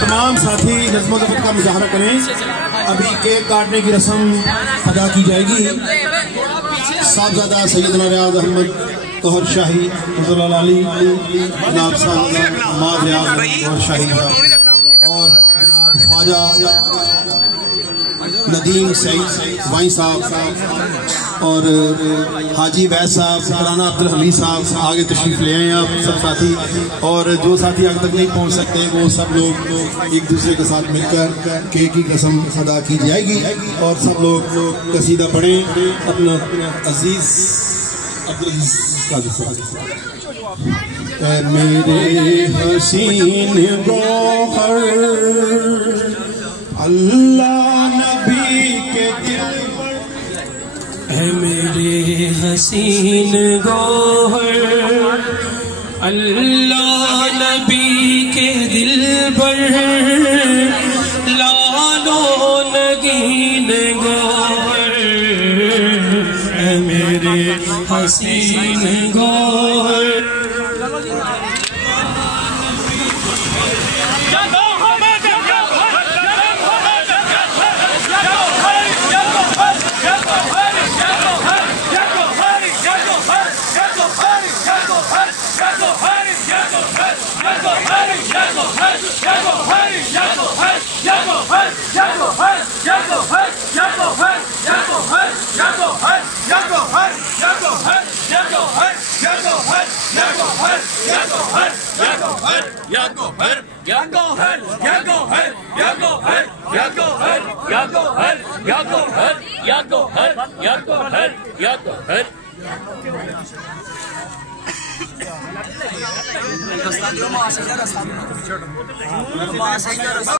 तमाम साथी नज़्म ज़फ़र का मुजाहरा करें। अभी केक काटने की रस्म अदा की जाएगी। साहबजादा सैयदना रियाज अहमद तोहर शाही अली जनाब साहब माज रियाज तोहर शाही और जनाब ख्वाजा नदीम सईद वाई साहब और हाजी वैद साहब, राना अब्दुल हमीद साहब आगे तशरीफ ले आए आप सब साथी। और जो साथी आगे तक नहीं पहुंच सकते वो सब लोग एक दूसरे के साथ मिलकर केक की कसम अदा की जाएगी और सब लोग कसीदा पढ़ें अपना अजीज मेरे हसीन गौहर अल्लाह नबी के दिल है मेरे हसीन गौहर अल्लाह नबी के दिल पर लालो नगीन गौहर है मेरे हसीन गौहर।